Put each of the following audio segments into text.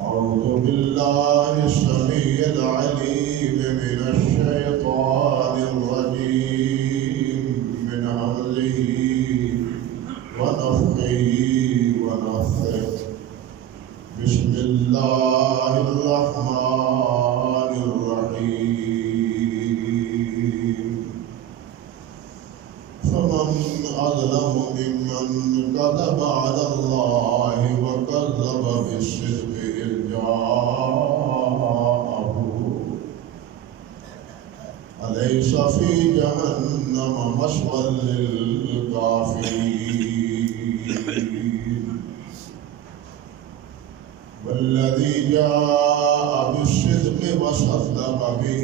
أعوذ بالله السميع العليم من الشيطان الرجيم من همزه ونفخه ونفثه بسم الله الرحمن الرحيم فمن أظلم ممن كذب على الله وكذب بالصدق إذ جاءه أليس في جهنم مثوى للكافرين والذي جاء بالصدق وصدق به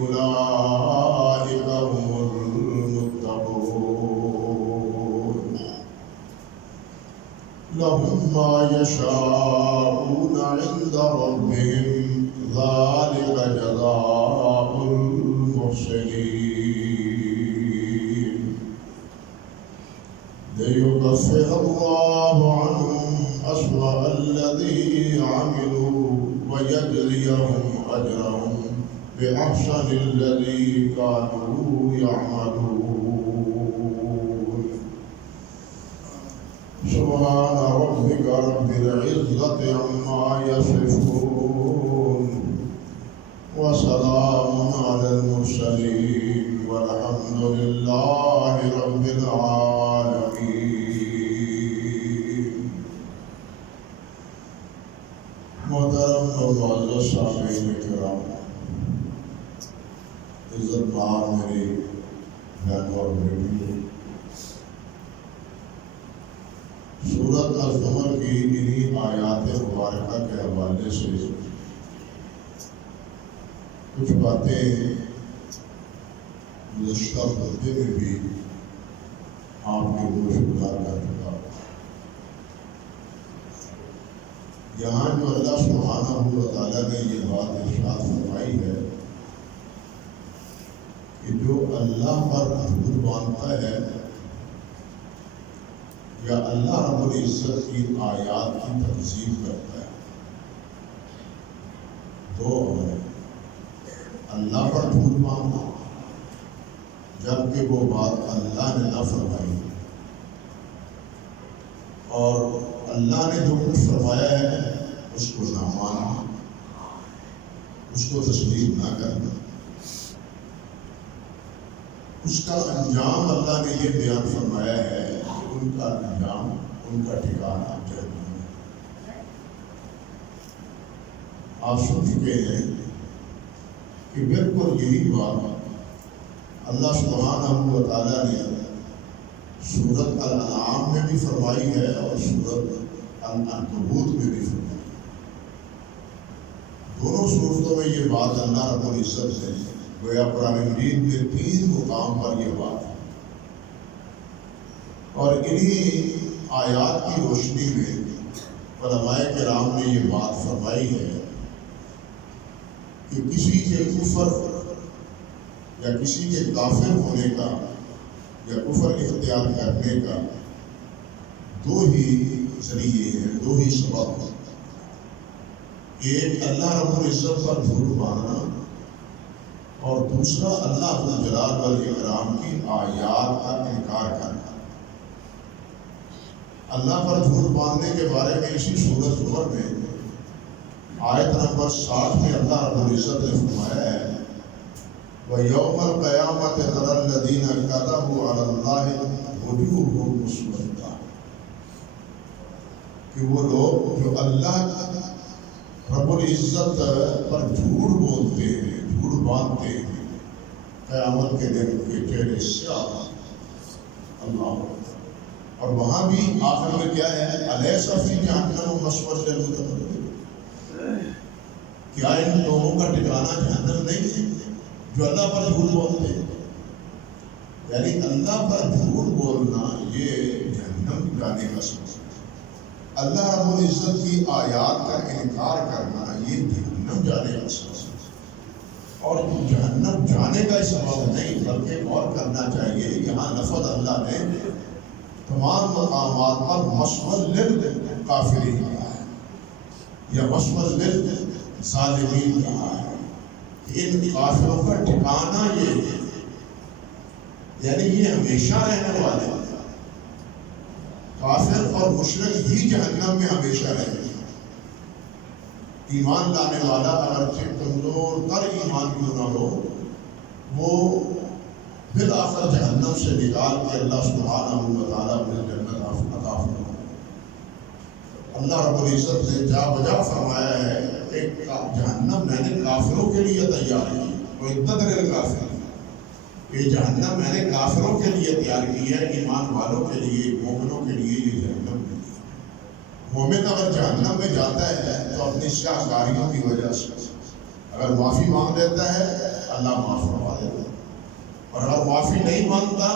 أولئك هم المتقون لهم ما يشاءون عند ربهم ذلك جزاء المحسنين ليكفر الله عنهم أسوأ الذي عملوا ويجزيهم أجرهم بأحسن الذي كانوا يعملون سبحان ربك رب العزة عما يصفون وسلام على المرسلين والحمد لله رب العالمين. محترم اور معزز سامعین کرام، عزت مآب میری بہن اور بیٹی، سورۃ الزمر کی انہی آیات مبارکہ کے حوالے سے کچھ باتیں گزشتہ خطبے میں بھی آپ کے گوش گزار کر چکا. یہاں جو اللہ سبحانہ و تعالیٰ نے یہ بات ارشاد فرمائی ہے کہ جو اللہ پر جھوٹ باندھتا ہے یا اللہ رب العزت کی آیات کی تکذیب کرتا ہے، دو ہے. اللہ پر جھوٹ باندھنا جبکہ وہ بات اللہ نے نہ فرمائی، اور اللہ نے جو کچھ فرمایا ہے اس کو نہ ماننا، اس کو تسلیم نہ کرنا. اس کا انجام اللہ نے یہ بیان فرمایا ہے کہ ان کا انجام، ان کا ٹھکانہ جہنم ہے. آپ سن چکے ہیں کہ بالکل یہی بات اللہ سبحانہ و تعالیٰ نے سورۃ الانعام میں بھی فرمائی ہے اور سورۃ العنکبوت میں بھی فرمائی ہے. دونوں صورتوں میں یہ بات اللہ رب العزت سے گویا قرآن مجید میں 3 مقام پر یہ بات ہے. اور انہی آیات کی روشنی میں علماء کرام نے یہ بات فرمائی ہے کہ کسی کے کفر یا کسی کے کافر ہونے کا یا کفر اختیار کرنے کا 2 ہی ذریعے ہیں، 2 ہی سبب ہیں. ایک اللہ رب العزت پر جھوٹ باندھنا، اور دوسرا اللہ جلال والاکرام کی آیات کا انکار کرنا. اللہ پر جھوٹ باندھنے کے بارے میں اسی سورۃ زمر میں آیت نمبر 60 میں اللہ رب العزت نے فرمایا ہے وَيَوْمَ الْقِيَامَةِ تَرَى الَّذِينَ كَذَبُوا عَلَى اللَّهِ وُجُوهُهُمْ مُسْوَدَّةٌ، کہ وہ لوگ جو اللہ رب العزت پر جھوٹ بولتے ہیں، جھوٹ باندھتے ہیں، قیامت کے دن ان کے چہرے سیاہ. اللہ. اور وہاں بھی آخر میں کیا ہے؟ أَلَيْسَ فِي جَهَنَّمَ مَثْوًى لِلْمُتَكَبِّرِينَ، کیا ان لوگوں کا ٹھکانہ جہنم نہیں ہے جو اللہ پر جھوٹ بولتے ہیں؟ یعنی اللہ پر جھوٹ بولنا یہ جہنم جانے کا سبب ہے. اللہ رب العزت کی آیات کا انکار کرنا یہ جہنم جانے کا سبب ہے. اور جہنم جانے کا سبب نہیں بلکہ غور کرنا چاہیے. یہاں لفظ اللہ نے تمام مقامات پر مثوى للکافرین کہا ہے. یا مسول للظالمین کہا ہے کہ ان کافروں کا ٹھکانہ یہ ہے، یعنی یہ ہمیشہ رہنے والے ہیں۔ کافر اور مشرک ہی جہنم میں ہمیشہ رہیں گے۔ ایمان لانے والا اگرچہ کمزور تر ایمان کیوں نہ ہو، وہ بالآخر جہنم سے نکال کے اللہ سبحانہ و تعالیٰ اپنے جنت عطا فرمائے۔ اللہ رب العزت نے جا بجا فرمایا ہے کہ جہنم میں نے کافروں کے لیے تیار کی، وَعِدَّتْ لِلْكَافِرِينَ، یہ جہنم میں نے کافروں کے لیے تیار کی ہے، ایمان والوں کے لیے، مومنوں کے لیے یہ جہنم نہیں ہے۔ مومن اگر جہنم میں جاتا ہے تو اپنی سیاہ کاریوں کی وجہ سے، اگر معافی مانگ لیتا ہے اللہ معاف فرما دیتا ہے، اور اگر معافی نہیں مانگتا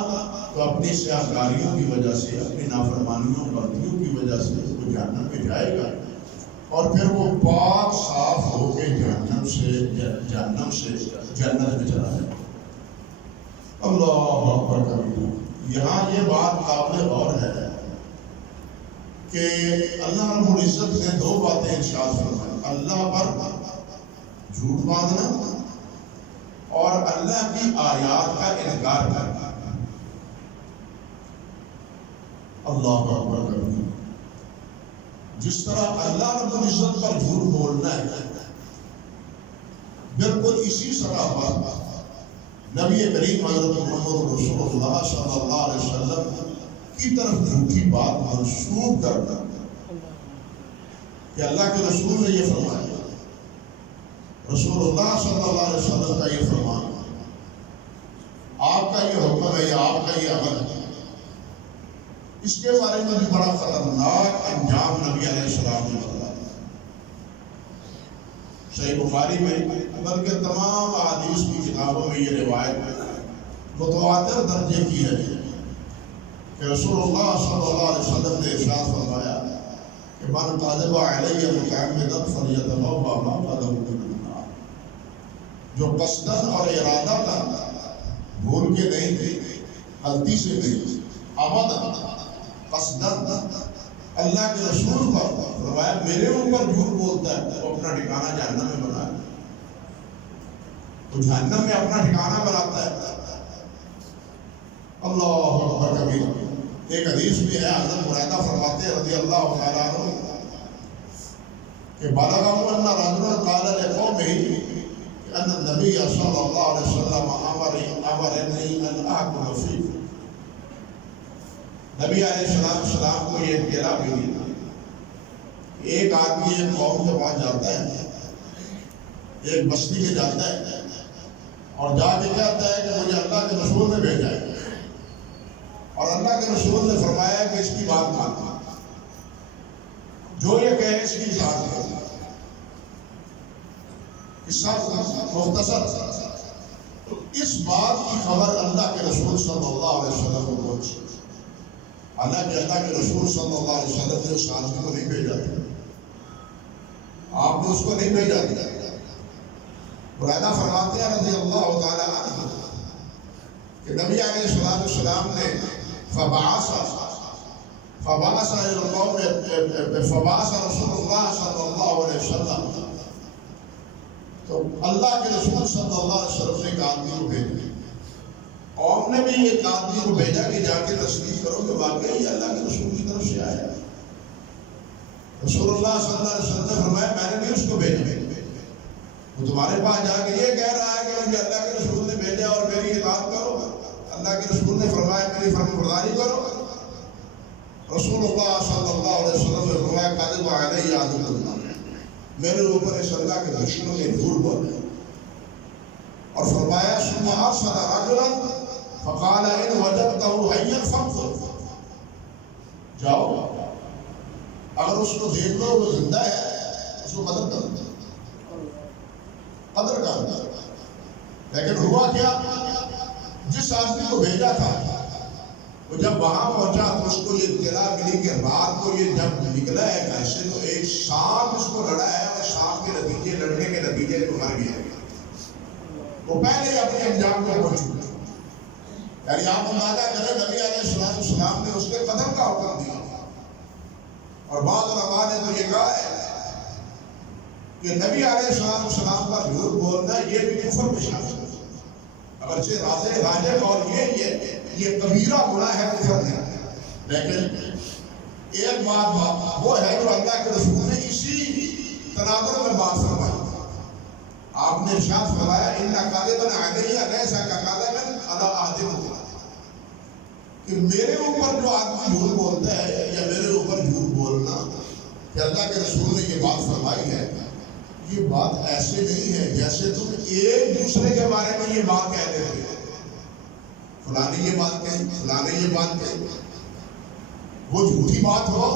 تو اپنی سیاہ کاریوں کی وجہ سے، اپنی نافرمانیوں غلطیوں کی وجہ سے وہ جہنم میں جائے گا، اور پھر وہ پاک صاف ہو کے جہنم سے جنت میں چلا جائے گا۔ اللہ اکبر کبیرہ۔ یہاں یہ بات قابل غور ہے کہ اللہ رب العزت نے دو باتیں ارشاد فرمائی، اللہ پر جھوٹ باندھنا اور اللہ کی آیات کا انکار کرنا۔ اللہ اکبر کبیرہ۔ جس طرح اللہ رب العزت پر جھوٹ بولنا ہے، بالکل اسی طرح پر نبی کریم حضرت محمد رسول اللہ صلی اللہ علیہ وسلم کی طرف جھوٹی بات منسوب کرنا کہ اللہ کے رسول نے یہ فرمایا، رسول اللہ صلی اللہ علیہ وسلم کا یہ فرمان، آپ کا یہ حکم ہے یا آپ کا یہ عمل ہے، اس کے بارے میں بھی بڑا خطرناک انجام نبی علیہ السلام نے بتایا۔ صحیح بخاری میں بلکہ تمام احادیث کی کتابوں میں یہ روایت متواتر درجے کی ہے کہ رسول اللہ صلی اللہ علیہ وسلم نے ارشاد فرمایا کہ من کذب علی متعمدا فلیتبوأ مقعدہ من النار، جو قصداً اور ارادہ کا بھول کے نہیں، غلطی سے نہیں، عمداً قصداً اللہ کے رسول پر فرمایا میرے اوپر جھوٹ بولتا ہے، وہ اپنا ٹھکانہ جہنم میں بنا ہے، وہ جہنم میں اپنا ٹھکانہ بناتا ہے۔ اللہ اکبر کبیرہ۔ ایک حدیث میں ہے، حضرت بريدہ فرماتے ہیں رضی اللہ تعالیٰ عنہ کہ بلغ ان رجلا قال لقومه ان النبي صلی اللہ علیہ وسلم امرني ان آكل فيه، نبی علیہ السلام کو یہ اطلاع ملی کہ ایک آدمی ایک قوم کے پاس جاتا ہے، ایک بستی میں جاتا ہے اور جا کے کہتا ہے کہ مجھے اللہ کے رسول نے بھیجا ہے، اور اللہ کے رسول نے فرمایا کہ اس کی بات ماننا، جو یہ کہے اس کی اطاعت کرنا۔ مختصر اس بات کی خبر اللہ کے رسول صلی اللہ علیہ وسلم کو پہنچی، حالانکہ اللہ کے رسول صلی اللہ علیہ وسلم نے اس آدمی کو نہیں بھیجا تھا، آپ نے اس کو نہیں بھیجا تھا۔ بريدہ فرماتے ہیں رضی اللہ تعالیٰ عنہ کہ نبی علیہ السلام نے فبعث إلى القوم، فبعث رسول اللہ صلی اللہ علیہ وسلم، تو اللہ کے رسول صلی اللہ علیہ وسلم نے ایک آدمی کو بھیجا، قوم نے بھی ایک آدمی کو بھیجا کہ جا کے تصدیق کرو کہ واقعی یہ اللہ کے رسول کی طرف سے آیا ہے۔ رسول اللہ صلی اللہ علیہ وسلم نے فرمایا میں نے نہیں اس کو بھیجا، وہ تمہارے پاس جا کے یہ کہہ رہا ہے کہ مجھے اللہ کے رسول نے بھیجا اور میری اطاعت کرو، اللہ کے رسول نے فرمایا میری فرمانبرداری کرو۔ رسول اللہ صلی اللہ علیہ وسلم نے فرمایا کذب علی عدو اللہ، میرے اوپر اس اللہ کے دشمنوں نے جھوٹ بولا، اور فرمایا ثم ارسل رجلا فقال ان وجدته حيا فاقتله، جاؤ اگر اس کو دیکھ لو وہ زندہ ہے اس کو قتل کر دو، قدر کر دو۔ لیکن ہوا کیا، جس آدمی کو بھیجا تھا وہ جب وہاں پہنچا تو اس کو یہ اطلاع ملی کہ رات کو یہ جب نکلا ہے گھر سے تو ایک سانپ اس کو لڑا ہے، اور سانپ کے نتیجے لڑنے کے نتیجے میں مر گیا، وہ پہلے ہی اپنے انجام میں پہنچ چکا۔ یعنی آپ اندازہ کریں نبی علیہ السلام نے اس کے قتل کا حکم دیا، اور بعض علماء نے تو یہ کہا ہے کہ نبی علیہ السلام کا جھوٹ بولنا یہ بھی کفر میں شامل ہے، اگرچہ راجح اور یہ کبیرہ گناہ ہے، کفر ہے، لیکن ایک بات وہ ہے جو اللہ کے رسول نے اسی تناظر میں بات فرمائی۔ آپ نے ارشاد فرمایا ان کاذبا علیہ لیس ککاذب علی احدکم، کہ میرے اوپر جو آدمی جھوٹ بولتا ہے یا میرے اوپر جھوٹ بولنا، کہ اللہ کے رسول نے یہ بات فرمائی ہے، یہ بات ایسے نہیں ہے جیسے تم ایک دوسرے کے بارے میں یہ بات کہہ دیتے ہو، فلاں نے یہ بات کہی، فلاں نے یہ بات کہی۔ وہ جھوٹی بات ہو،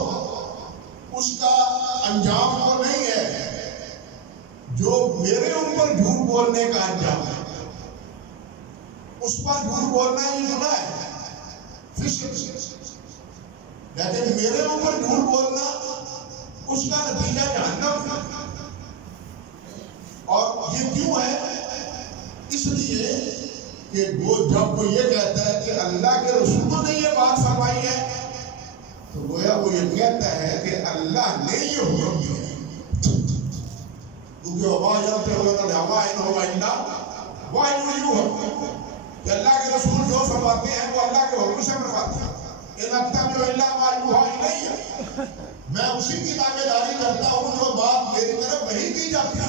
اس کا انجام وہ نہیں ہے جو میرے اوپر جھوٹ بولنے کا انجام ہے، اس پر جھوٹ بولنا ہی گناہ ہے، لیکن میرے اوپر جھوٹ بولنا اس کا نتیجہ جہنم ہے۔ اور یہ کیوں ہے؟ اس لیے کہ وہ جب وہ یہ کہتا ہے کہ اللہ کے رسول نے یہ بات فرمائی ہے، تو گویا وہ یہ کہتا ہے کہ اللہ نے یہ حکم دیا ہے، کیونکہ کہ اللہ کے رسول جو فرماتے ہیں وہ اللہ کے حکم سے فرماتے ہیں، میں اسی کی تابعداری کرتا ہوں جو بات میری طرف وحی کی جاتی ہے۔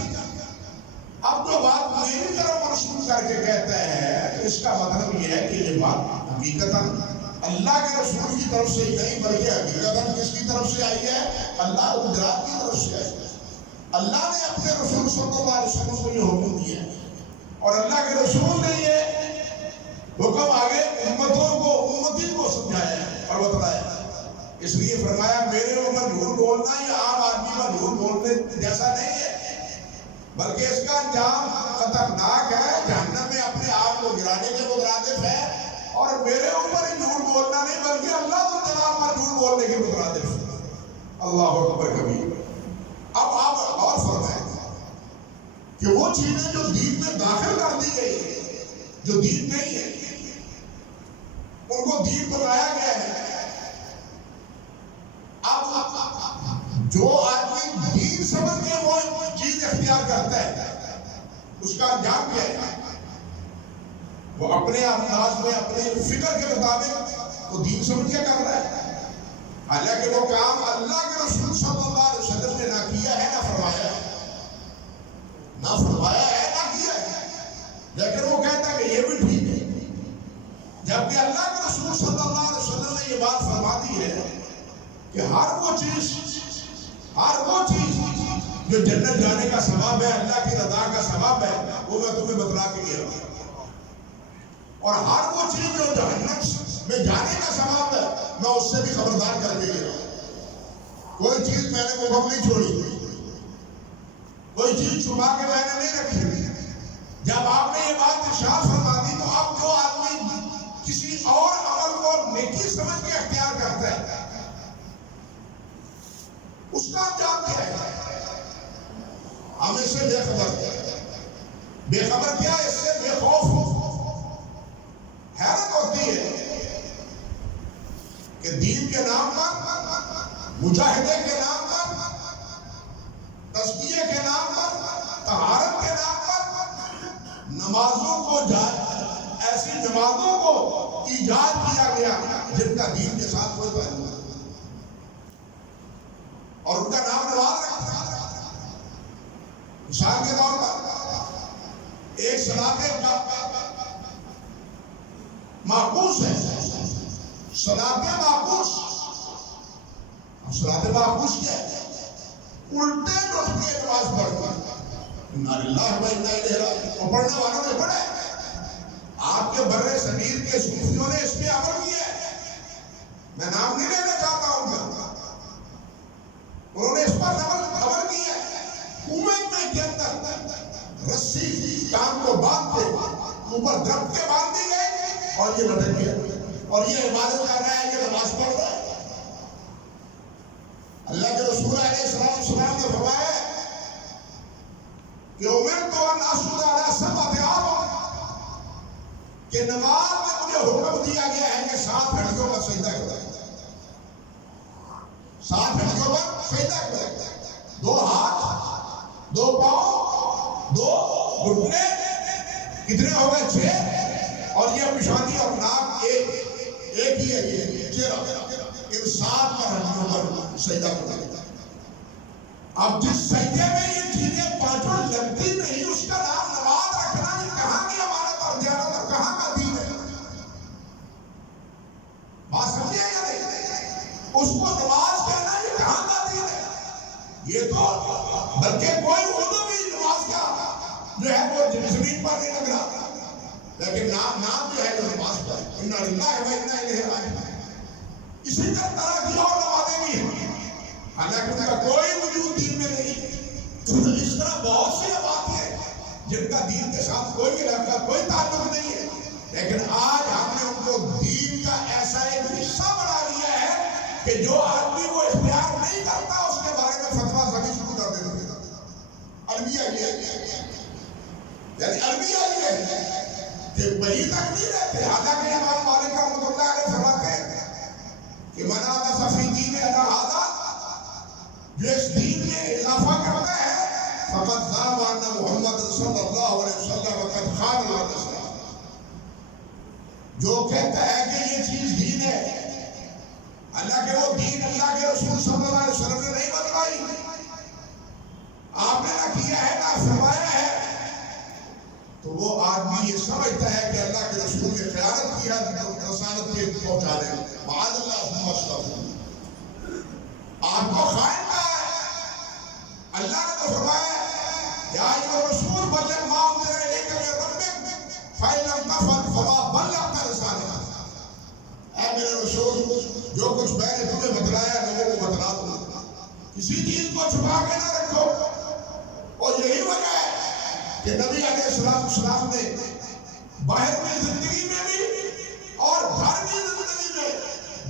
اب جو بات میری طرف منسوخ کر کے کہتا ہے، اس کا مطلب یہ ہے کہ یہ بات حقیقتاً اللہ کے رسول کی طرف سے ہی نہیں بلکہ حقیقتاً کس کی طرف سے آئی ہے؟ اللہ قدرات کی طرف سے آئی ہے۔ اللہ نے اپنے رسول صلی اللہ علیہ وسلم کو یہ حکم دیا ہے، اور اللہ کے رسول نے یہ حکم آگے امتی کو سمجھایا ہے اور بتلایا ہے۔ اس لیے فرمایا میرے اوپر جھوٹ بولنا یہ عام آدمی کا جھوٹ بولنے جیسا نہیں ہے، بلکہ اس کا انجام خطرناک ہے، جہنم میں اپنے آپ کو گرانے کے مترادف ہے، اور میرے اوپر ہی جھوٹ بولنا نہیں بلکہ اللہ کو جناب پر جھوٹ بولنے کے مترادف ہے۔ اللہ اکبر کبیر۔ اب آپ غور فرمائیں کہ وہ چیزیں جو دین میں داخل کر دی گئی ہے، جو دین نہیں ہے، ان کو دین بتایا گیا ہے۔ اب جو آدمی دین سمجھ کے وہ چیز اختیار کرتا ہے، اس کا انجام کیا ہے؟ وہ اپنے انداز میں اپنے فکر کے مطابق وہ دین سمجھ کے کر رہا ہے، حالانکہ وہ کام اللہ کے رسول صلی اللہ علیہ وسلم نے نہ کیا ہے نہ فرمایا ہے، نہ فرمایا ہے نہ کیا ہے، لیکن وہ کہتا ہے کہ یہ بھی ٹھیک ہے، جبکہ اللہ کے رسول صلی اللہ علیہ وسلم نے یہ بات فرما دی ہے کہ ہر وہ چیز جو جنت جانے کا سبب ہے، اللہ کی رضا کا سبب ہے، وہ میں تمہیں بتلا کے گیا ہوں، اور ہر وہ چیز جو جہنم میں جانے کا سبب ہے، میں اس سے بھی خبردار کر کے گیا ہوں۔ کوئی چیز میں نے مبہم نہیں چھوڑی، کوئی چیز چھپا کے میں نے نہیں رکھی۔ جب آپ نے یہ بات ارشاد فرما دی تو اب جو آدمی کسی اور عمل کو نیکی سمجھ کے اختیار کرتا ہے، اس کا انجام کیا ہے؟ ہم اس سے بے خبر کیا، اس سے بے خوف۔ حیرت ہوتی ہے کہ دین کے نام پر، مجاہدے کے نام پر، تزکیے کے نام پر، طہارت کے نام پر نمازوں کو ایسی نمازوں کو ایجاد کیا گیا جن کا دین کے ساتھ کوئی تعلق نہیں، اور ان کا نام نواز رکھا۔ مثال کے طور پر ایک صلاۃ معکوس ہے، صلاۃ معکوس۔ اب صلاۃ معکوس کیا ہے؟ الٹے لٹ کے نماز پڑھنا، انا للہ و انا الیہ راجعون، پڑھنے والوں نے پڑھا ہے۔ آپ کے برِ صغیر کے صوفیوں نے اس پہ عمل کیا ہے، میں نام نہیں لینا چاہتا ہوں گا، انہوں نے اس پر عمل کیا ہے۔ کنویں میں کے اندر رسی کان کو باندھ کے اوپر درخت کے باندھ دی گئی اور یہ لٹک گیا، اور یہ عبادت کر رہا ہے، یہ نماز پڑھ رہا ہے۔ اللہ کے رسول علیہ السلام نے فرمایا کہ امرت ان اسجد علی سبعۃ اعظم، کہ نماز میں مجھے حکم دیا گیا ہے کہ 7 ہڈیوں پر سجدہ کرے، 7 ہڈیوں پر سجدہ کرے، 2 ہاتھ 2 پاؤں 2 گھٹنے کتنے ہو گئے 6 اور یہ پیشانی اور ناک ایک ہی ہے یہ چہرہ انسان پر ہڈیوں پر سجدہ کرتا ہے. اب جس سجدے میں یہ چیزیں پانچوں لگتی نہیں اس کا نام نماز رکھنا یہ کہاں کی ہمارا مرجانہ اور کہاں کا دین ہے؟ بات سمجھے یا نہیں؟ اس کو نماز کہنا یہ کہاں کا دین ہے؟ یہ تو بلکہ کوئی اردو بھی نماز کا جو ہے وہ زمین پر نہیں لگ رہا لیکن نام جو ہے جو نماز پر اِنَّا لِلَّهِ وَإِنَّا إِلَيْهِ رَاجِعُونَ. اسی طرح کی اور نمازیں بھی ہیں حالانکہ ان کا کوئی وجود دین میں نہیں. اس طرح بہت سی باتیں ہیں جن کا دین کے ساتھ کوئی علاقہ کوئی تعلق نہیں ہے لیکن آج ہم نے ان کو دین کا ایسا ایک حصہ بنا لیا ہے کہ جو آدمی وہ اختیار نہیں کرتا اس کے بارے میں فتویٰ زنی شروع کر دیتے ہیں. المیہ یہ یعنی المیہ یہ کہ وہی تک نہیں رہتے. حالانکہ امام مالک رحمۃ اللہ علیہ فرماتے ہیں کہ من احدث فی دیننا ھذا جو اس دین میں اضافہ کرتا ہے فقد زعم ان محمد صلی اللہ علیہ وسلم وقد خان الاسلام. جو کہتا ہے کہ یہ چیز دین ہے اللہ کے وہ دین اللہ کے رسول صلی اللہ علیہ وسلم نے نہیں بتلائی آپ نے نہ کیا ہے نہ فرمایا ہے تو وہ آدمی یہ سمجھتا ہے کہ اللہ کے رسول نے خیانت کی ہے رسالت کے پہنچانے میں. معاذ اللہ آپ کو خائن کہا ہے. اللہ نے تو فرمایا یا ایھا الرسول بلغ ما انزل الیک من ربک فإن لم تفعل فما بلغت رسالتہ. اے میرے رسول جو کچھ میں نے تمہیں بتلایا لوگوں کو بتلا دو کسی چیز کو چھپا کے نہ رکھو. اور یہی وجہ ہے کہ نبی علیہ السلام نے باہر کی زندگی میں بھی اور گھر کی زندگی میں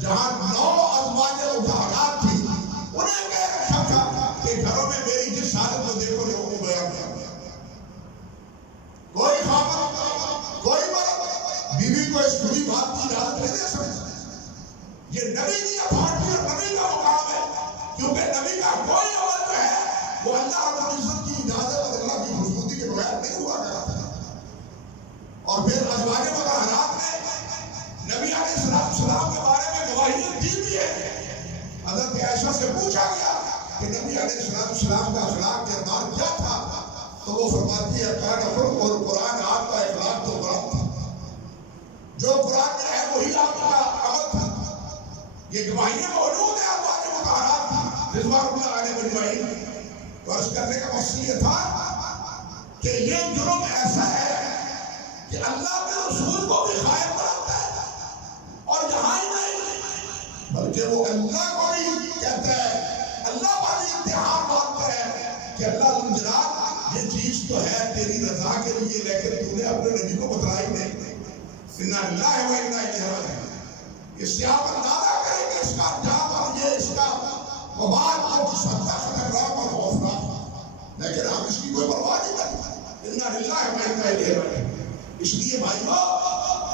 جہاں 9 ازواج مطہرات تھی انہیں کہہ رکھا تھا کہ گھروں میں میری جس حالت کو دیکھو لوگوں کو بیان کرو. کوئی خاطر کوئی مرد بیوی کو اس کھلی بات کی اجازت نہیں دے سکتا. یہ نبی کی اتھارٹی اور نبی کا مقام ہے کیونکہ نبی کا کوئی عمل جو ہے وہ اللہ رب العزت کی اجازت اور اللہ کی خوشنودی کے بغیر نہیں ہوا کرتا. اور پھر ازواج مطہرات نے نبی علیہ السلام کے بارے میں گواہی دی بھی ہے. حضرت عائشہ سے پوچھا گیا کہ نبی علیہ السلام کا اخلاق کردار کیا تھا تو وہ فرماتی ہے کان خلق اور قرآن آپ کا اخلاق تو قرآن تھا. جو قرآن میں ہے وہی آپ کا عمل تھا. یہ گواہیاں موجود ہیں ازواج مطہرات کی رضوان اللہ علیہ اجمعین. تو عرض کرنے کا مقصد یہ تھا کہ یہ جرم ایسا ہے کہ اللہ کے رسول کو بھی خائن بناتا ہے اور یہاں ہی نہیں بلکہ وہ اللہ کو بھی کہتا ہے اللہ پر بھی امتحان مانتا ہے کہ اللہ جناب یہ چیز تو ہے تیری رضا کے لیے لیکن تو نے اپنے نبی کو بتلائی نہیں. اِنَّا لِلَّهِ وَإِنَّا إِلَيْهِ رَاجِعُونَ. اس سے آپ اندازہ کریں کہ اس کا انجام اور یہ اس کا وبال کو جس حد تک خطرناک اور خوفناک لیکن ہم اس کی کوئی پرواہ نہیں کرتے. اِنَّا لِلَّهِ وَإِنَّا إِلَيْهِ رَاجِعُونَ. اس لیے بھائیو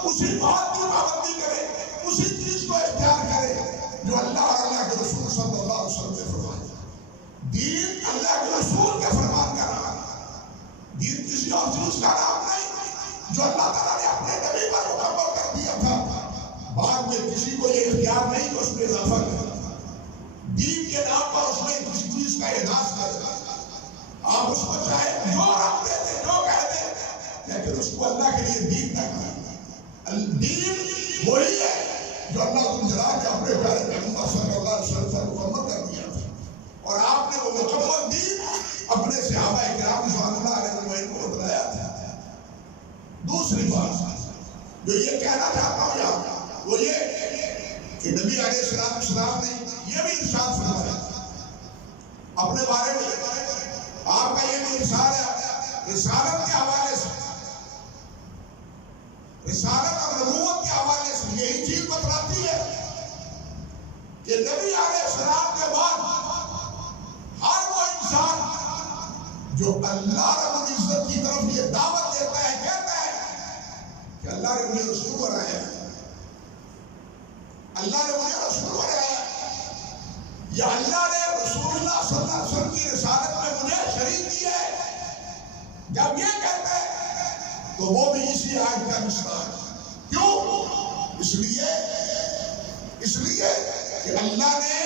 اسی بات کی پابندی کرے اسی چیز کو اختیار کرے جو اللہ اور اللہ کے رسول صلی اللہ علیہ وسلم نے فرمایا. دین اللہ کے رسول کے فرمان کا نام ہے. دین کسی اور چیز کا نام نہیں جو اللہ تعالیٰ نے اپنے نبی پر مکمل کر دیا تھا. بعد میں کسی کو یہ اختیار نہیں کہ اس میں اضافہ کرے. دین کے نام پر اس میں کسی چیز کا احداث کرے. آپ اس کو چاہے جو رکھ دے دیں جو کہہ دیں لیکن اس کو اللہ کے لیے دین نہ کریں. دین وہی ہے جو اللہ جلال کے اپنے پیارے پیغمبر صلی اللہ علیہ وسلم پر مکمل کر دیا تھا اور آپ نے وہ مکمل دین اپنے صحابہ کرام رضوان اللہ علیہ اجمعین کو بتلایا تھا. دوسری بات جو یہ کہنا چاہتا ہوں یہاں وہ یہ کہ نبی علیہ السلام نے یہ بھی ارشاد فرمایا اپنے بارے میں. آپ کا یہ بھی ارشاد ہے رسالت کے حوالے سے رسالت اور نبوت کے حوالے سے یہی چیز بتلاتی ہے کہ نبی علیہ السلام کے بعد ہر وہ انسان جو اللہ رب العزت کی طرف یہ دعوت دیتا ہے کہتا ہے کہ اللہ نے مجھے رسول بنایا اللہ نے مجھے رسول بنایا یا اللہ نے رسول اللہ صلی اللہ علیہ وسلم کی رسالت میں مجھے شریک کیا ہے جب یہ کہتے ہیں تو وہ بھی اسی آیت کا مصرع ہے. کیوں؟ اس لیے کہ اللہ نے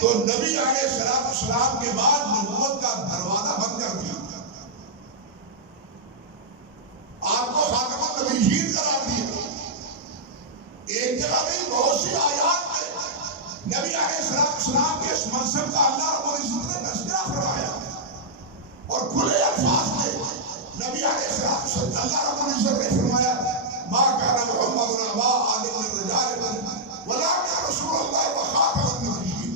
تو نبی علیہ السلام کے بعد نبوت کا دروازہ بند کر دیا. آپ کو خاتم النبیین قرار دیا. ایک جگہ میں بہت سی آیات میں نبی علیہ السلام کے اس منصب کا اللہ رب العزت نے تذکرہ فرمایا اور کھلے الفاظ میں نبی علیہ السلام اللہ رب العزت نے فرمایا ما کان محمد ابا آدم من رجالکم ولکن رسول اللہ وخاتم النبیین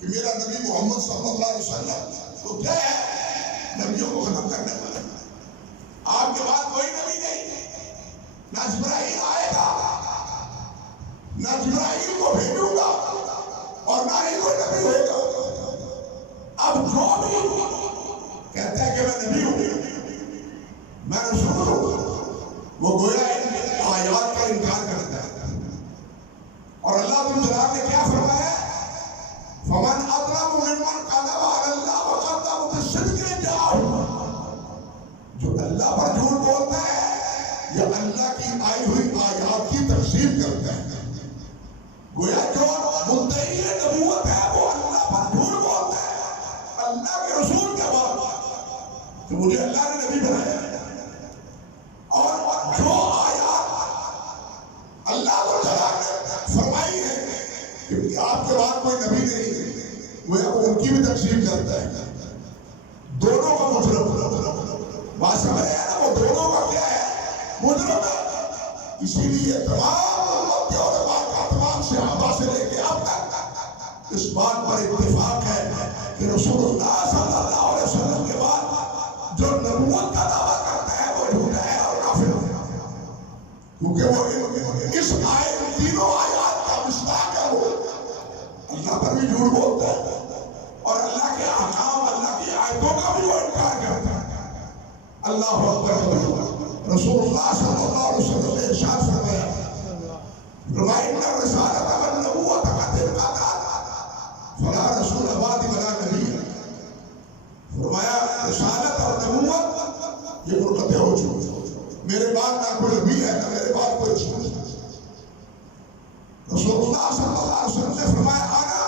کہ میرا نبی محمد صلی اللہ علیہ وسلم تو کیا ہے؟ نبیوں کو ختم کرنے والا. آپ کے بعد کوئی نبی نہیں، نہ جبرائیل آئے گا، نہ جبرائیل کو بھیجوں گا اور نہ ہی کوئی نبی ہوگا. اب جو بھی کہتا ہے کہ میں نبی ہوں، میں رسول ہوں، وہ گویا ان آیات کا انکار کرتا ہے. اور اللہ تعالیٰ نے کیا فرمایا؟ فمن اظلم ممن کذب علی اللہ وکذب بالصدق جاءہ. جو اللہ پر جھوٹ بولتا ہے یا اللہ کی آئی ہوئی آیات کی تکذیب کرتا ہے، گویا جو مدعی نبوت ہے وہ اللہ پر جھوٹ بولتا ہے اللہ کے رسول کے بعد کہ مجھے اللہ نے نبی بنایا. اور جو آیات اللہ تعالیٰ نے فرمائی ہے کہ آپ کے بعد کوئی نبی نہیں، گویا وہ ان کی بھی تکذیب کرتا ہے. دونوں کا مجرم بات سمجھ ہے نا، وہ دونوں کا کیا ہے؟ مجرم ہے. اسی لیے تمام امتیوں کا تمام صحابہ سے لے کے اب تک اس بات پر اتفاق ہے کہ رسول اللہ صلی اللہ علیہ وسلم کے بعد جو نبوت کا دعویٰ کرتا ہے وہ جھوٹا ہے اور کافر ہے، کیونکہ وہ اس تینوں آیات کا مصداق ہے. وہ اللہ پر بھی جھوٹ بولتا ہے اور اللہ کے احکام، اللہ کی آیتوں کا بھی وہ انکار کرتا ہے. اللہ اکبر. رسول اللہ صلی اللہ علیہ وسلم نے ارشاد فرمایا ان الرسالۃ والنبوۃ قد انقطعت فلا رسول بعدی ولا نبی. فرمایا رسالت اور نبوت یہ منقطع ہو چکی، میرے بعد نہ کوئی نبی ہے نہ میرے بعد کوئی رسول ہے. رسول اللہ صلی اللہ علیہ وسلم نے فرمایا انا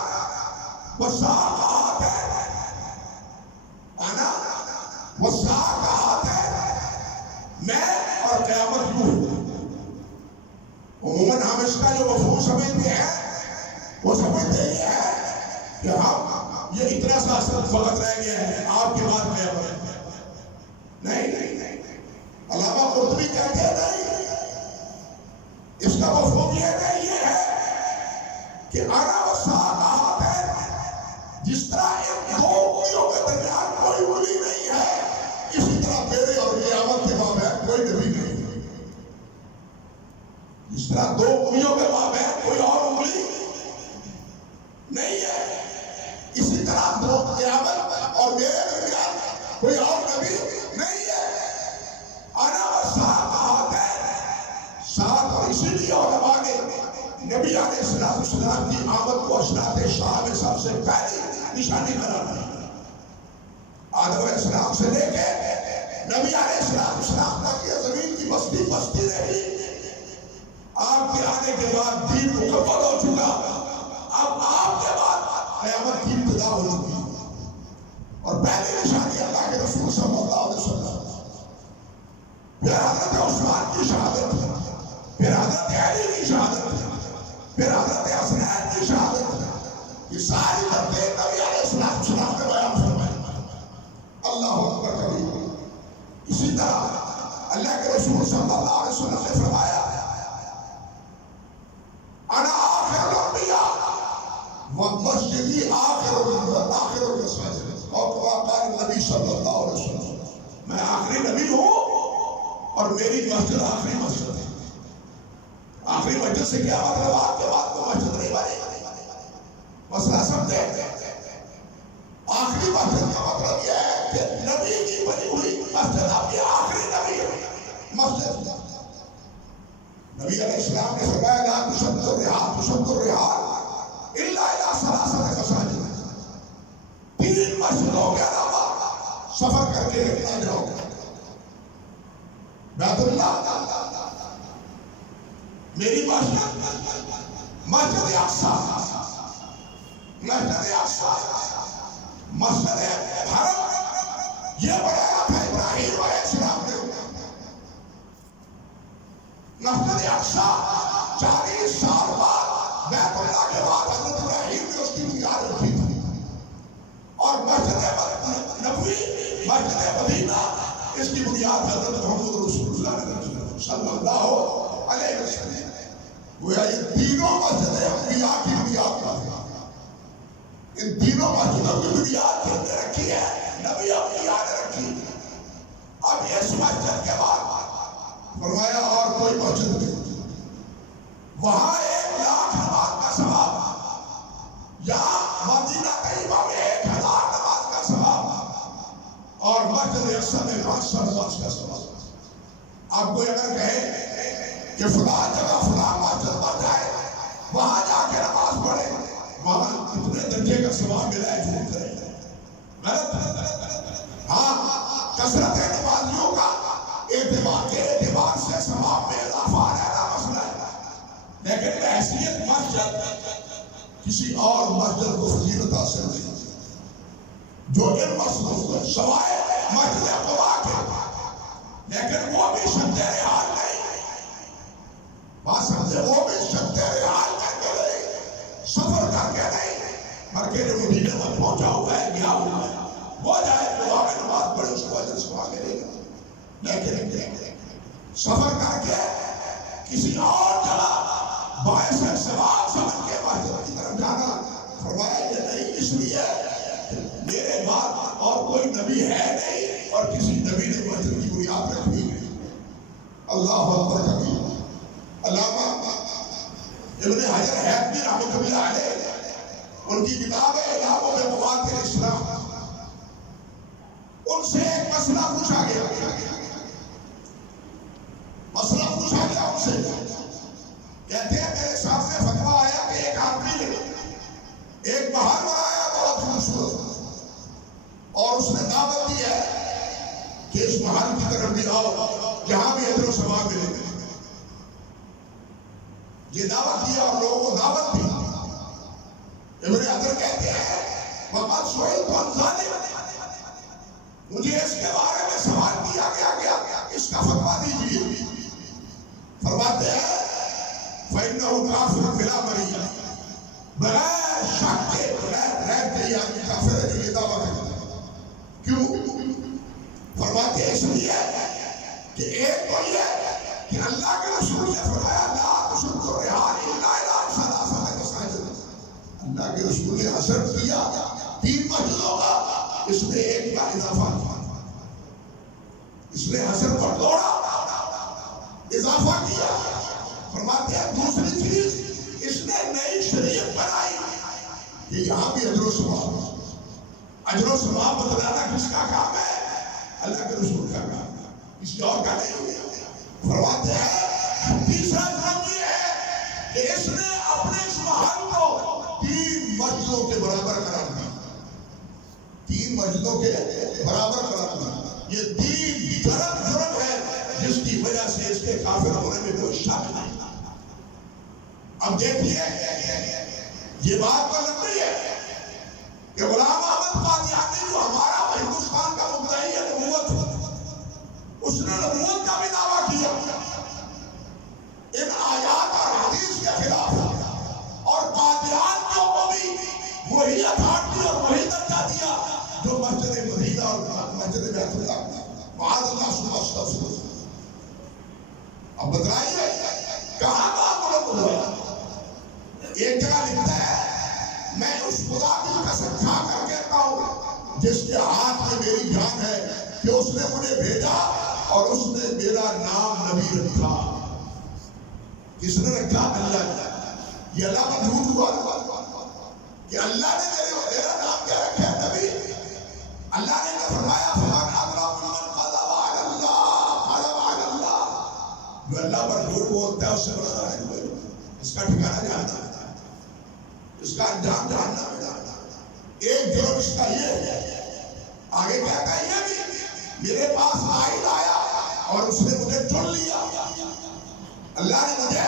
والساعۃ انا والساعۃ میں اور قیامت یوں. عموماً ہم اس کا جو مفہوم سمجھتے ہیں وہ سمجھتے یہ ہے کہ ہم یہ اتنا سا وقت رہ گیا ہے آپ کے بعد قیامت ہے. نہیں، علامہ قرطبی کہتے ہیں نہیں، اس کا مفہوم یہ ہے کہ آنا والساعۃ ہے. جس طرح ان دو انگلیوں کے درمیان کوئی انگلی نہیں ہے، اسی طرح میرے اور قیامت کے مابین کوئی نبی نہیں. جس طرح دو انگلیوں کے مابین کوئی اور انگلی نہیں ہے، اسی طرح دو قیامت اور میرے درمیان کوئی اور نبی نہیں ہے. انا والساعۃ ہے ساتھ. اور اسی لیے علماء نے نبی علیہ السلام کی آمد کو اشراط شاہ میں سب سے پہلی نشانی قرار دی. آدم علیہ السلام سے لے کے نبی علیہ السلام تک یہ زمین کی بستی رہی. آپ کے آنے کے بعد دین مکمل ہو چکا. اب آپ کے بعد قیامت کی ابتدا ہو چکی. اور پہلی نشانی اللہ کے رسول صلی اللہ علیہ وسلم، پھر حضرت عثمان کی شہادت، پھر حضرت علی کی شہادت، پھر حضرت حسنین کی شہادت. یہ ساری باتیں نبی علیہ السلام نے بیان فرمائی. اللہ اکبر کبیر. اسی طرح اللہ کے رسول صلی اللہ علیہ وسلم نے فرمایا انا آخر الانبیاء ومسجدی آخر المساجد. اور قال النبی صلی اللہ علیہ وسلم میں آخری نبی ہوں اور میری مسجد آخری مسجد ہے. آخری مسجد سے کیا مطلب؟ آپ کے بعد کو مسجد نہیں بنے. مسئلہ سمجھے؟ آخری مسجد کا مطلب یہ ہے کہ نبی کی بنی ہوئی مسجد اب یہ آخری نبی مسجد. نبی علیہ السلام نے فرمایا لا تشد الرحال الا الى ثلاثه مساجد. تین مسجدوں کے علاوہ سفر کر کے نہ جاؤ. بیت اللہ میری مسجد اقصیٰ، مسجد حرم، یہ بنایا تھا ابراہیم علیہ السلام نے. مسجد اقصیٰ 40 سال بعد بیت اللہ کے بعد حضرت ابراہیم نے اس کی بنیاد رکھی تھی. اور مسجد نبوی، مسجد مدینہ، اس کی بنیاد حضرت محمد رسول اللہ صلی اللہ علیہ وسلم. گویا یہ تینوں مسجدیں انبیاء کی بنیاد پر ہیں. ان تینوں مسجدوں کی بنیاد کے اندر رکھی ہے نبی انبیاء نے رکھی. اب اس مسجد کے بعد فرمایا اور کوئی مسجد نہیں، وہاں 1,00,000 نماز کا ثواب، یہاں مدینہ طیبہ میں 1,000 نماز کا ثواب، اور مسجد اقصیٰ میں 500 نماز کا ثواب. آپ کوئی اگر کہے کہ فلاں جگہ فلاں مسجد پر جائے، وہاں جا کے نماز پڑھے، وہاں اتنے درجے کا ثواب ملا ہے، جھوٹ کرے غلط. ہاں، کثرت نمازیوں کا اعتبار سے ثواب میں اضافہ رہنا مسئلہ ہے، لیکن بحیثیت مسجد کسی اور مسجد کو فضیلت حاصل نہیں جو ان مسجدوں کو سوائے مسجد قباء کے. لیکن وہ بھی شدہ رحال نہیں، بات سمجھے، وہ بھی شدہ رحال کر کے نہیں، سفر کر کے نہیں، بلکہ جو مدینہ میں پہنچا ہوا ہے، گیا ہوا ہے، وہ جائے تو وہاں میں نماز پڑھے، اس کو اجر ثواب ملے گا. لیکن سفر کر کے کسی اور جگہ باعث ثواب سمجھ کے مسجد کی طرف جانا، فرمایا یہ نہیں، اس لیے میرے بعد اور کوئی نبی ہے نہیں، اور کسی نبی نے مسجد کی بنیاد رکھی نہیں. اللہ اکبر کبیر. علامہ ابن حجر حیثمی رحمۃ اللہ علیہ، ان کی کتاب ہے اعلام بمواقع الاسلام، ان سے ایک مسئلہ پوچھا گیا، ان سے کہتے ہیں میرے سامنے فتویٰ آیا کہ ایک آدمی نے ایک محل بنایا بہت خوبصورت، اور اس نے دعوت دی ہے کہ اس محل کی طرف بھی آؤ جہاں بھی اجر و ثواب ملے گا. یہ دعوت دیا اور لوگوں کو دعوت دی. ابن حجر کہتے ہیں وقت سئلت عن ذلک، مجھے اس کے بارے میں سوال کیا گیا اس کا فتویٰ دیجیے. فرماتے ہیں فإنه کافر بلا مریہ، بغیر شک کے، بغیر ریب کے یہ آدمی کافر ہے جو یہ دعویٰ کرتا ہے. کیوں؟ فرماتے ہیں اس لیے کہ ایک تو یہ کہ اللہ کے رسول نے فرمایا لا تشد الرحال الا الى ثلاثة مساجد. اللہ کے رسول نے حسر کیا 3 مسجدوں کا، اس نے ایک کا اضافہ کیا، اس نے حسر پر دوڑا، اضافہ کیا. فرماتے ہیں دوسری چیز اس نے نئی شریعت بنائی کہ یہاں بھی اجر و ثواب. اجر و ثواب بتلانا کس کا کام ہے؟ اللہ کے رسول کا کام ہے، کسی اور کا نہیں. فرماتے ہیں تیسرا جرم یہ ہے کہ اس نے اپنے اس محل کو 3 مسجدوں کے برابر قرار دیا. 3 مسجدوں کے برابر قرار دیا. یہ 3 جرم ہے جس کی وجہ سے اس کے کافر ہونے میں کوئی شک نہیں. اب دیکھیے یہ بات تو لمبی ہے کہ غلام احمد قادیانی جو ہمارا ہندوستان کا مدعی ہے نبوت، اس نے نبوت کا بھی دعویٰ کیا ان آیات اور حدیث کے خلاف، اور قادیانیوں کو بھی وہی اتھارٹی اور وہی درجہ دیا جو مسجد مدینہ اور مسجد بیت اللہ کا. معاذ اللہ ثم استغفر اللہ. اب بتلائیے کہاں غلط ہوا؟ ایک جگہ لکھتا ہے میں اس خدا کی قسم کھا کر کہتا ہوں جس کے ہاتھ میں میری جان ہے کہ اس نے مجھے بھیجا اور اس نے میرا نام نبی رکھا. کس نے رکھا؟ اللہ نے. یہ اللہ کا جھوٹ ہوا کہ اللہ نے میرا نام کیا رکھا؟ نبی. اللہ نے فرمایا فمن اظلم ممن کذب علی اللہ، جو اللہ پر جھوٹ بولتا ہے اس سے بڑا ظالم ہے. اس کا ٹھکانہ جہنم ہے، اس کا انجام جہنم ہے. ایک جرم اس کا یہ ہے. آگے کیا کہا؟ یہ بھی اس نے مجھے چن لیا، اللہ نے مجھے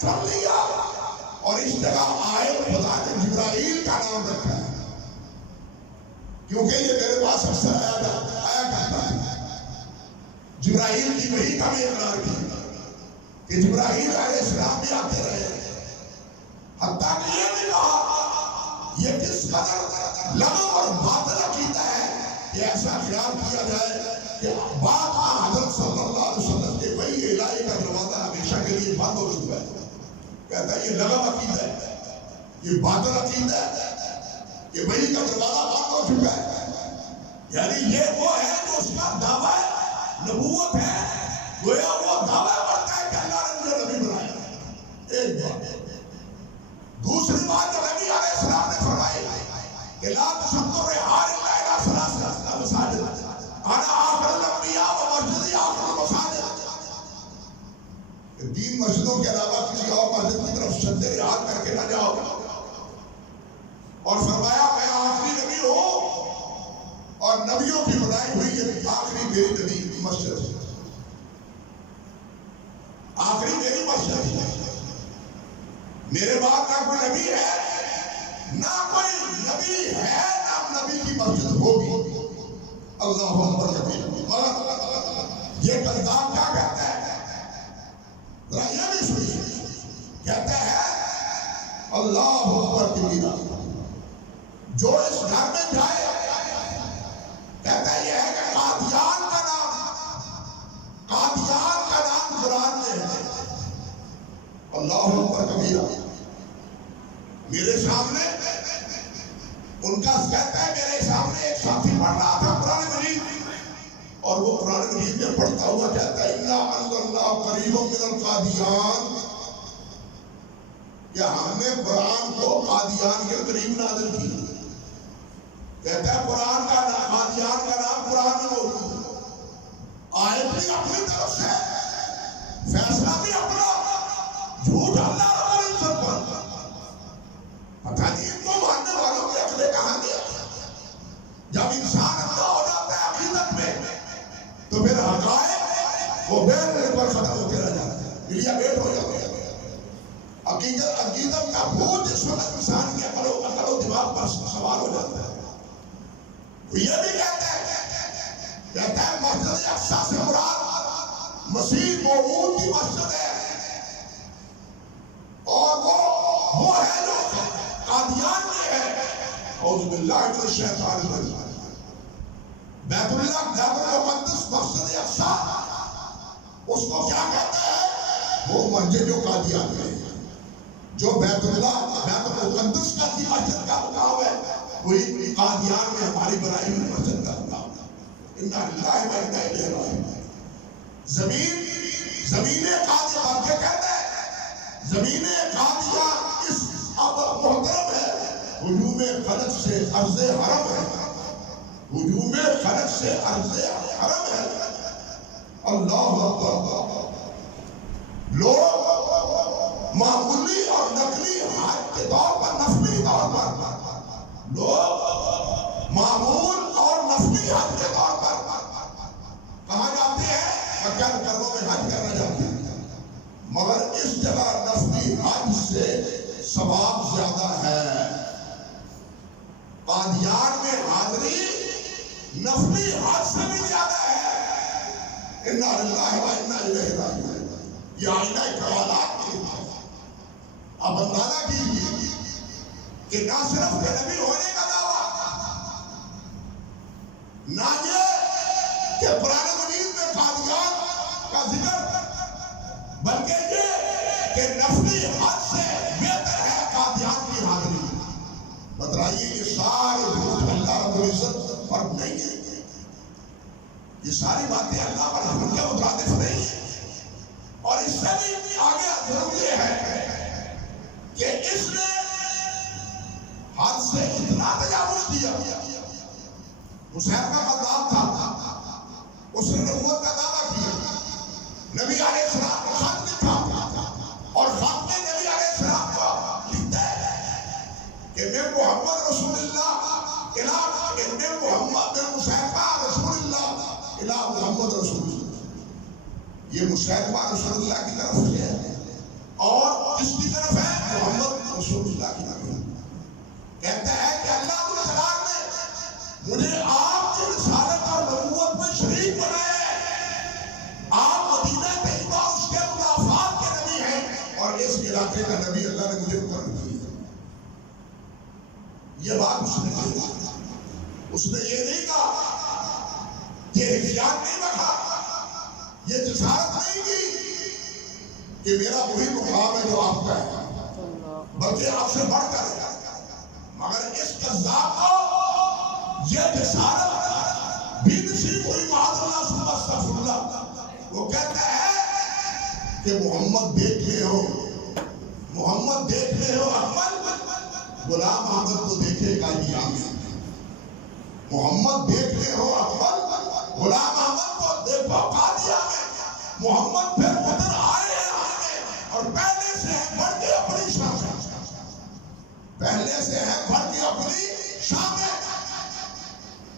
چن لیا، اور اس جگہ آئے خدا نے جبرائیل کا نام رکھا ہے، کیونکہ یہ میرے پاس اکثر آیا کرتا ہے۔ جبرائیل کی وحی کا بھی اقرار کیا کہ جبرائیل علیہ السلام بھی آتے رہے، حتیٰ کہ یہ بھی کہا یہ کس قدر لغو اور باطل عقیدہ ہے کہ ایسا خیال کیا جائے کہ بعد حضرت صلی اللہ علیہ وسلم کے وحی الہی کا دروازہ ہمیشہ کے لیے بند ہو چکا ہے۔ کہتا ہے یہ لغو عقیدہ ہے، یہ باطل عقیدہ ہے کہ وحی کا دروازہ بند ہو چکا ہے۔ یعنی یہ وہ ہے جو اس کا دعویٰ نبوت ہے، گویا وہ دعویٰ کرتا ہے کہ اللہ نے مجھے نبی بنایا۔ ایک بات۔ دوسری بات جو نبی علیہ السلام نے فرمائی کہ لا تشد الرحال الا الى ثلاث مساجد انا آخر الانبیاء و مسجدی آخر المساجد، کہ 3 مسجدوں کے علاوہ کسی اور مسجد کی طرف شد رحال کر کے نہ جاؤ، اور فرمایا میں آخری نبی ہوں اور نبیوں کی بنائی ہوئی یہ آخری میری نبی مسجد، آخری میری مسجد ہے، میرے بعد نہ کوئی نبی ہے، نہ کوئی نبی ہے، نہ نبی کی مسجد ہوگی۔ اللہ اکبر کبیرہ۔ یہ کذاب کیا کہتا ہے؟ ذرا یہ بھی سنیے، کہتا ہے اللہ اکبر کبیرہ، جو اس گھر میں جائے کہتا ہے یہ ہے کہ قادیان کا نام قرآن میں ہے۔ اللہ اکبر کبیرہ۔ میرے سامنے ان کا کہتا ہے میرے سامنے ایک ساتھی پڑھ رہا تھا قرآن مجید، اور وہ قرآن مجید میں پڑھتا ہوا کہتا ہے اِنَّا أَنزَلْنَا قَرِيبًا مِنَ الْقَادِيَانِ، کہ ہم نے قرآن کو قادیان کے قریب نازل کی۔ کہتا ہے قرآن کا نام، قادیان کا نام قرآن میں موجود ہے، آیت بھی اپنی طرف سے، فیصلہ بھی اپنا، جھوٹ اللہ رب العزت پر۔ پتہ نہیں ان کو ماننے والوں کی عقلیں کہاں گیا؟ جب انسان اندھا ہو جاتا ہے عقیدت میں تو پھر حقائق وہ بیر پر ختم ہوتے رہ جاتے ہیں، لیا بیٹ ہو جاتے ہیں۔ عقیدت کا بھوت اس وقت انسان کے عقل و دماغ پر سوار ہو جاتا ہے۔ وہ یہ بھی کہتا ہے مسجد اقصیٰ سے مراد مسیح موعود کی مسجد ہے، اور وہ ہے جو قادیان میں ہے۔ اعوذ باللہ من الشیطان الرجیم۔ بیت المقدس مسجد اقصیٰ اس کو کیا کہتا ہے؟ وہ مسجد جو قادیان میں ہے، جو بیت المقدس کا کی مسجد کا مقام ہے، وہی قادیان میں ہماری بنائی ہوئی مسجد کا مقام ہے۔ اِنَّا لِلَّهِ وَإِنَّا إِلَيْهِ رَاجِعُونَ۔ زمین قادیہ بلکہ کہتا ہے زمین قادیہ اس اب محترم ہے، ہجوم خلق سے عرض حرم ہے، ہجوم خلق سے عرض حرم ہے۔ اللہ اکبر۔ لوگ معمولی اور نقلی حج کے طور پر، نفلی طور پر، لوگ معمول اور نفلی حج کے طور پر کہاں جاتے ہیں؟ مکہ مکرمہ میں حج کرنا جاتے ہیں، مگر اس جگہ نفلی حج سے ثواب زیادہ ہے۔ قادیان میں حاضری نفلی حج سے بھی زیادہ ہے۔ اِنَّا لِلَّهِ وَإِنَّا إِلَيْهِ رَاجِعُونَ۔ یہ آئینہ کمالات کی اب اندازہ کیجیے کہ نہ صرف نبی ہونے کا دعویٰ، نہ یہ کہ قرآن مجید میں قادیان کا ذکر، بلکہ یہ کہ نفلی حج سے بہتر ہے قادیان کی حاضری۔ بتلائیے یہ سارے جھوٹ اللہ رب العزت پر نہیں ہے، یہ ساری باتیں اللہ پر حمل کے مترادف نہیں ہیں۔ اور اس سے بھی آگے ضرور یہ ہے کہ اس نے حد سے اتنا تجاوز کیا۔ حسین کا خطاب تھا، اس نے نبوت کا دعویٰ کیا، نبی علیہ السلام کو خط لکھا، اور خط میں نبی علیہ السلام کو لکھتا ہے کہ میں محمد رسول اللہ الہ، میں محمد، میں حسین کا رسول اللہ الہ محمد رسول اللہ۔ یہ مسلمہ رسول اللہ کی طرف سے ہے اور کس کی طرف ہے؟ محمد رسول اللہ کی طرف ہے. کہتا ہے کہ اللہ تعالیٰ نے مجھے آپ کی رسالت اور نبوت میں شریک بنایا ہے. آپ مدینہ طیبہ اس کے مضافات کے نبی ہیں اور اس علاقے کا نبی اللہ نے مجھے مقرر کیا. یہ بات اس نے کہی. اس نے یہ نہیں کہا، یہ احتیاط نہیں رکھا، یہ جسارت نہیں کی کہ میرا وہی مقام ہے جو آپ کا ہے، بلکہ آپ سے بڑھ کر ہے. مگر اس کذاب کو یہ جسارت بھی نصیب ہوئی. معاذ اللہ ثم استغفر اللہ. وہ کہتا ہے کہ محمد دیکھ لے ہو، محمد دیکھ لے ہو احمد، غلام احمد کو دیکھے گا یہ آمین. محمد دیکھ لے ہو احمد، غلام احمد کو دیکھو قادیہ میں. محمد پھر ادھر آئے ہیں اور پہلے سے ہے بڑھ کے اپنی شان میں، پہلے سے ہے بڑھ کے اپنی شان میں.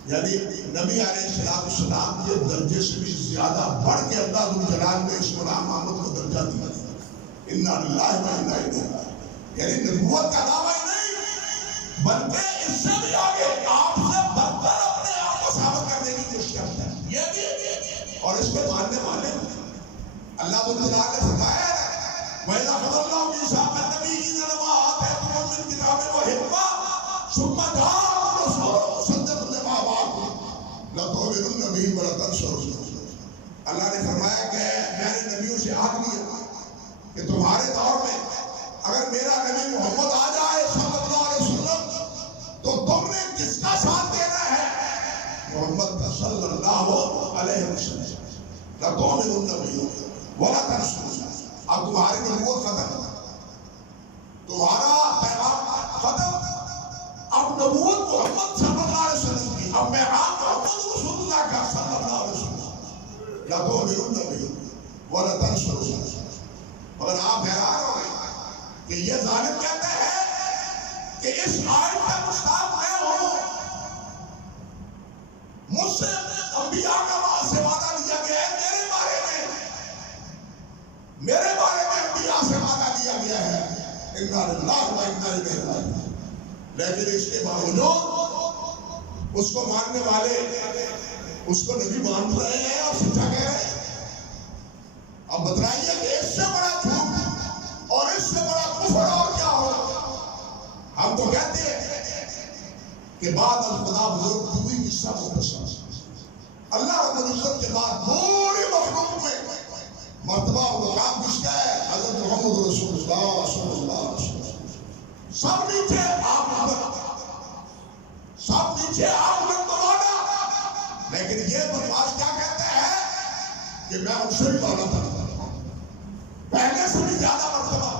یعنی نبی علیہ السلام کے درجے سے بھی زیادہ بڑھ کے اللہ ذو الجلال نے اس غلام احمد کو درجہ دیا. انا للہ و انا الیہ راجعون. یعنی نبوت کا دعویٰ ہی نہیں بلکہ اس سے بھی آگے آپ سے بدتر اپنے آپ کو ثابت کرنے کی کوشش کرتا ہے. یہ بھی اور اس کو ماننے والے اللہ ذو الجلال نے فرمایا وَإِذَا أَخَذَ اللَّهُ مِيثَاقَ النَّبِيِّينَ لَمَا آتَيْتُكُم مِّن كِتَابٍ وَحِكْمَةٍ ثُمَّ جَاءَكُمْ رَسُولٌ مُصَدِّقٌ لِّمَا مَعَكُمْ لَتُؤْمِنُنَّ بِهِ وَلَتَنصُرُنَّهُ. اللہ نے فرمایا کہ میں نے نبیوں سے عہد لیا کہ تمہارے دور میں اگر میرا نبی محمد آ جائے صلی اللہ علیہ وسلم تو تم نے کس کا ساتھ دینا ہے؟ محمد صلی اللہ علیہ وسلم. لَتُؤْمِنُنَّ بِهِ وَلَتَنصُرُنَّهُ. اب تمہاری نبوت ختم، تمہارا پیغام ختم. اب نبوت محمد صلی اللہ علیہ وسلم کی، اب پیغام محمد رسول اللہ کا صلی اللہ علیہ وسلم. لَتُؤْمِنُنَّ بِهِ وَلَتَنصُرُنَّهُ. مگر آپ حیران ہو گئے کہ یہ ظالم کہتا ہے کہ اس آیت کا مستحق میں ہوں، مجھ سے انبیاء کا وعدہ سے وعدہ لیا گیا ہے، میرے بارے میں انبیاء سے وعدہ لیا گیا ہے. انا للہ و انا الیہ راجعون. لیکن اس کے باوجود اس کو ماننے والے اس کو نبی مان رہے ہیں اور سچا کہہ رہے ہیں. اب بتلائیے کہ اس سے بڑا جھوٹ اور اس سے بڑا کفر اور کیا ہو. ہم تو کہتے ہیں کہ بعد الخدا بزرگ ہوئی قصہ مختصر. اللہ رب العزت کے بعد پوری مخلوق میں مرتبہ و مقام کس کا ہے؟ حضرت محمد رسول اللہ صلی اللہ علیہ وسلم. سب نیچے آپ سب نیچے آپ نمبر. لیکن یہ بدماش کیا کہتے ہیں کہ میں ان سے بھی والا تھا، پہلے سے بھی زیادہ مرتبہ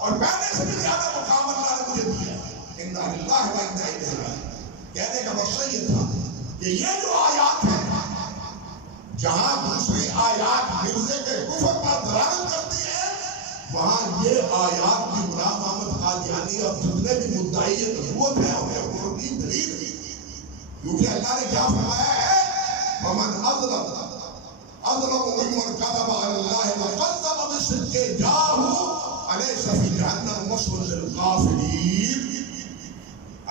اور پہلے سے بھی زیادہ مقام اللہ نے مجھے دیا. انا للہ و انا الیہ راجعون. کہنے کا مقصد یہ تھا کہ یہ جو آیات ہیں جہاں دوسری آیات مرزے کے کفر پر دلالت کرتی ہیں، وہاں یہ آیات بھی غلام احمد قادیانی اور جتنے بھی مدعی نبوت ہیں انہیں کفر کی دلیل ہے. کیونکہ اللہ نے کیا فرمایا ہے؟ وَمَنْ أَظْلَمُ مِمَّنْ كَذَبَ عَلَى اللَّهِ وَكَذَّبَ بِصِدْقِهِ جَاءَهُ أَلَيْسَ فِي جَهَنَّمَ مَثْوًى لِلْكَافِرِينَ.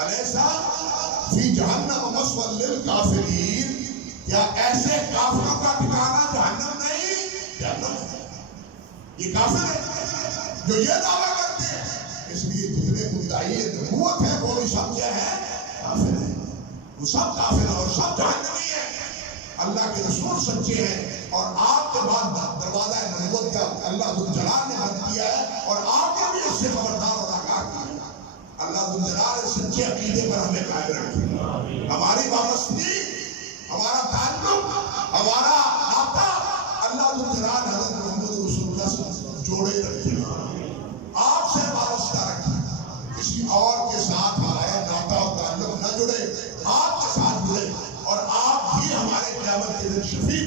أَلَيْسَ فِي جَهَنَّمَ مَثْوًى لِلْكَافِرِينَ. کیا ایسے کافروں کا ٹھکانہ جہنم نہیں؟ جہنم ہے. یہ کافر ہے جو یہ دعویٰ کرتے ہیں. اس لیے جتنے مدعی نبوت ہیں وہ بھی سب کیا ہے؟ کافر ہیں. وہ سب کافر ہیں اور سب جہنمی ہیں. اللہ کے رسول سچے ہیں اور آپ کے بعد دروازہ نبوت کا اللہ ذو الجلال نے بند کیا ہے اور آپ نے بھی اس سے خبردار اور آگاہ کیا ہے. اللہ ذو الجلال سچے عقیدے پر ہمیں قائم رکھے. ہماری وابستگی، ہمارا تعلق، ہمارا ناطہ اللہ ذو الجلال حضرت محمد رسول اللہ سے جوڑے رکھے، آپ سے وابستہ رکھے. کسی اور کے ساتھ ہمارا ناطہ اور تعلق نہ جڑے، آپ کے ساتھ جڑے اور آپ ہی ہمارے قیامت کے دن شفیع